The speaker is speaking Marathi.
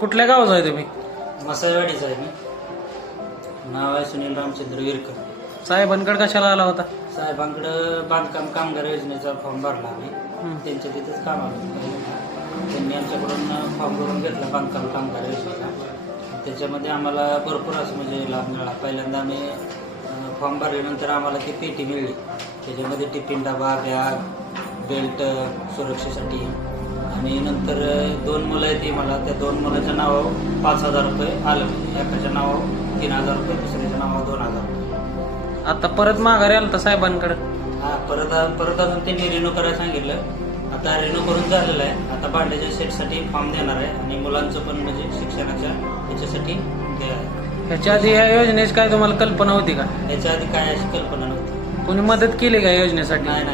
कुठल्या गावचा आहे तुम्ही? मसाजवाडीचा आहे मी. नाव आहे सुनील रामचंद्र विरकर. साहेबांकडे कशाला आला होता? साहेबांकडं बांधकाम कामगार योजनेचा फॉर्म भरला आम्ही. त्यांच्या तिथंच काम आलं. त्यांनी आमच्याकडून फॉर्म भरून घेतला बांधकाम कामगार योजनेचा. त्याच्यामध्ये आम्हाला भरपूर असं म्हणजे लाभ मिळाला. पहिल्यांदा आम्ही फॉर्म भरल्यानंतर आम्हाला ती पेटी मिळली. त्याच्यामध्ये टिफिन डबा, बॅग, बेल्ट सुरक्षेसाठी. आणि नंतर 2 मुलं आहेत ती मला. त्या 2 मुलाच्या नावावर 5,000 रुपये आलं. एकाच्या नावावर 3,000 रुपये, दुसऱ्याच्या नावावर 2,000 रुपये. आता परत माघारी आला तर साहेबांकडे? हा, परत अजून त्यांनी रिन्यू करायला सांगितलं. आता रिन्यू करून झालेलं आहे. आता भांड्याच्या सेटसाठी फॉर्म देणार आहे आणि मुलांचं पण म्हणजे शिक्षणाच्या याच्यासाठी ह्याच्या आधी या योजनेची काय तुम्हाला कल्पना होती का? याच्या आधी काय अशी कल्पना नव्हती. कोणी मदत केली का योजनेसाठी? नाही